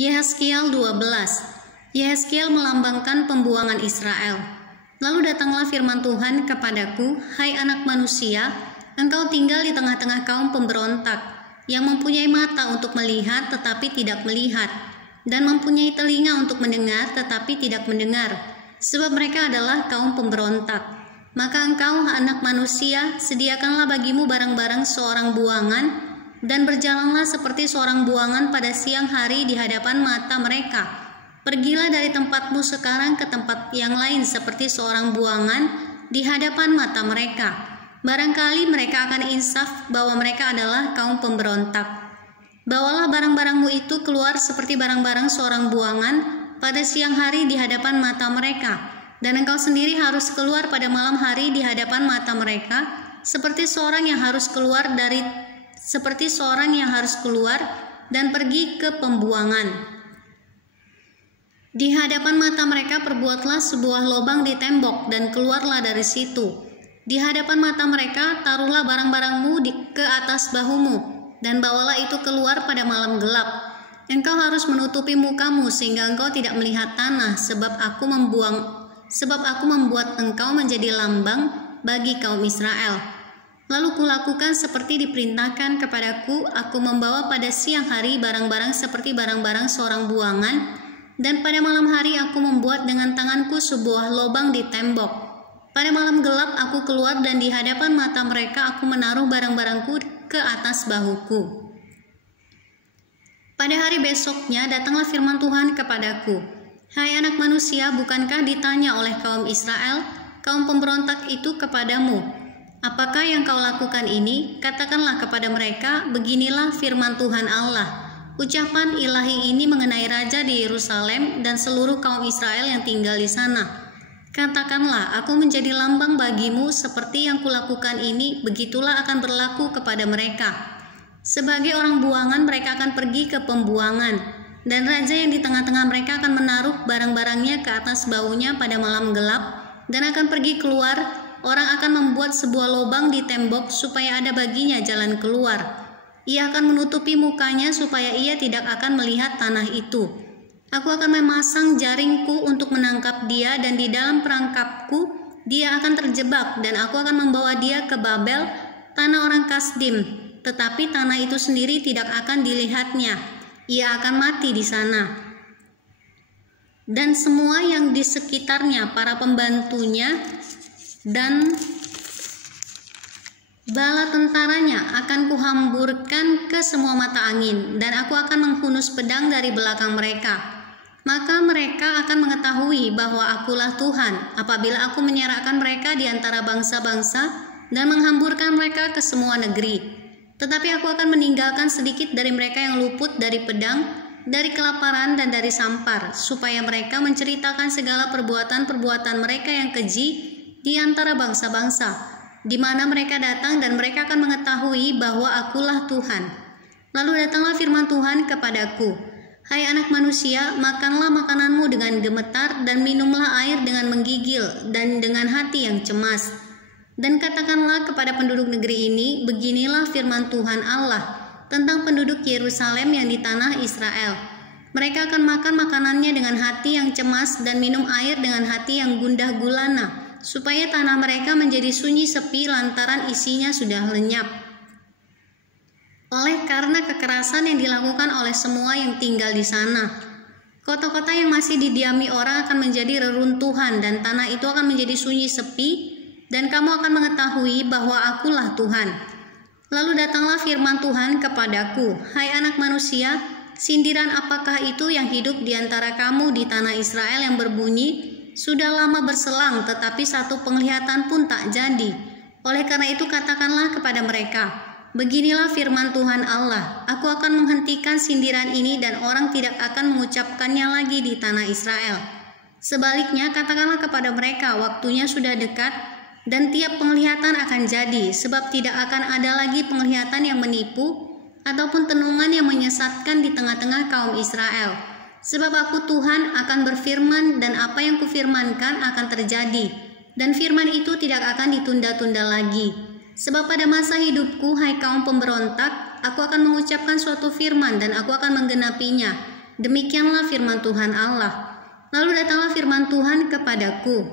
Yehezkiel 12. Yehezkiel melambangkan pembuangan Israel. Lalu datanglah firman Tuhan kepadaku, "Hai anak manusia, engkau tinggal di tengah-tengah kaum pemberontak, yang mempunyai mata untuk melihat tetapi tidak melihat, dan mempunyai telinga untuk mendengar tetapi tidak mendengar, sebab mereka adalah kaum pemberontak. Maka engkau, anak manusia, sediakanlah bagimu barang-barang seorang buangan, dan berjalanlah seperti seorang buangan pada siang hari di hadapan mata mereka. Pergilah dari tempatmu sekarang ke tempat yang lain seperti seorang buangan di hadapan mata mereka. Barangkali mereka akan insaf bahwa mereka adalah kaum pemberontak. Bawalah barang-barangmu itu keluar seperti barang-barang seorang buangan pada siang hari di hadapan mata mereka, dan engkau sendiri harus keluar pada malam hari di hadapan mata mereka, seperti seorang yang harus keluar dan pergi ke pembuangan. Di hadapan mata mereka perbuatlah sebuah lubang di tembok dan keluarlah dari situ. Di hadapan mata mereka taruhlah barang-barangmu ke atas bahumu, dan bawalah itu keluar pada malam gelap. Engkau harus menutupi mukamu sehingga engkau tidak melihat tanah, sebab aku membuat engkau menjadi lambang bagi kaum Israel. Lalu kulakukan seperti diperintahkan kepadaku, aku membawa pada siang hari barang-barang seperti barang-barang seorang buangan, dan pada malam hari aku membuat dengan tanganku sebuah lubang di tembok. Pada malam gelap aku keluar, dan di hadapan mata mereka aku menaruh barang-barangku ke atas bahuku. Pada hari besoknya datanglah firman Tuhan kepadaku, "Hai anak manusia, bukankah ditanya oleh kaum Israel, kaum pemberontak itu kepadamu, apakah yang kau lakukan ini? Katakanlah kepada mereka, beginilah firman Tuhan Allah. Ucapan ilahi ini mengenai Raja di Yerusalem dan seluruh kaum Israel yang tinggal di sana. Katakanlah, aku menjadi lambang bagimu, seperti yang kulakukan ini, begitulah akan berlaku kepada mereka. Sebagai orang buangan mereka akan pergi ke pembuangan, dan raja yang di tengah-tengah mereka akan menaruh barang-barangnya ke atas bahunya pada malam gelap, dan akan pergi keluar. Orang akan membuat sebuah lubang di tembok supaya ada baginya jalan keluar. Ia akan menutupi mukanya supaya ia tidak akan melihat tanah itu. Aku akan memasang jaringku untuk menangkap dia, dan di dalam perangkapku dia akan terjebak, dan aku akan membawa dia ke Babel, tanah orang Kasdim, tetapi tanah itu sendiri tidak akan dilihatnya. Ia akan mati di sana. Dan semua yang di sekitarnya, para pembantunya dan bala tentaranya akan kuhamburkan ke semua mata angin, dan aku akan menghunus pedang dari belakang mereka. Maka mereka akan mengetahui bahwa akulah Tuhan, apabila aku menyerahkan mereka di antara bangsa-bangsa dan menghamburkan mereka ke semua negeri. Tetapi aku akan meninggalkan sedikit dari mereka yang luput dari pedang, dari kelaparan dan dari sampar, supaya mereka menceritakan segala perbuatan-perbuatan mereka yang keji di antara bangsa-bangsa, di mana mereka datang, dan mereka akan mengetahui bahwa akulah Tuhan." Lalu datanglah firman Tuhan kepadaku, "Hai anak manusia, makanlah makananmu dengan gemetar, dan minumlah air dengan menggigil, dan dengan hati yang cemas. Dan katakanlah kepada penduduk negeri ini, beginilah firman Tuhan Allah tentang penduduk Yerusalem yang di tanah Israel. Mereka akan makan makanannya dengan hati yang cemas, dan minum air dengan hati yang gundah gulana, supaya tanah mereka menjadi sunyi sepi lantaran isinya sudah lenyap. Oleh karena kekerasan yang dilakukan oleh semua yang tinggal di sana, kota-kota yang masih didiami orang akan menjadi reruntuhan, dan tanah itu akan menjadi sunyi sepi, dan kamu akan mengetahui bahwa akulah Tuhan." Lalu datanglah firman Tuhan kepadaku, "Hai anak manusia, sindiran apakah itu yang hidup di antara kamu di tanah Israel yang berbunyi, sudah lama berselang tetapi satu penglihatan pun tak jadi? Oleh karena itu katakanlah kepada mereka, beginilah firman Tuhan Allah, aku akan menghentikan sindiran ini, dan orang tidak akan mengucapkannya lagi di tanah Israel. Sebaliknya katakanlah kepada mereka, waktunya sudah dekat, dan tiap penglihatan akan jadi, sebab tidak akan ada lagi penglihatan yang menipu ataupun tenungan yang menyesatkan di tengah-tengah kaum Israel. Sebab aku Tuhan akan berfirman, dan apa yang kufirmankan akan terjadi, dan firman itu tidak akan ditunda-tunda lagi. Sebab pada masa hidupku, hai kaum pemberontak, aku akan mengucapkan suatu firman, dan aku akan menggenapinya. Demikianlah firman Tuhan Allah. Lalu datanglah firman Tuhan kepadaku.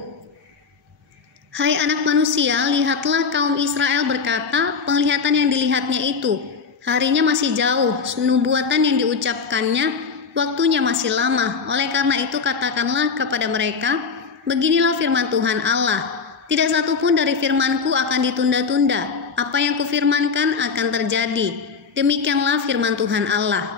Hai anak manusia, lihatlah kaum Israel berkata, penglihatan yang dilihatnya itu, harinya masih jauh, nubuatan yang diucapkannya, waktunya masih lama. Oleh karena itu katakanlah kepada mereka, beginilah firman Tuhan Allah. Tidak satupun dari firmanku akan ditunda-tunda. Apa yang kufirmankan akan terjadi. Demikianlah firman Tuhan Allah.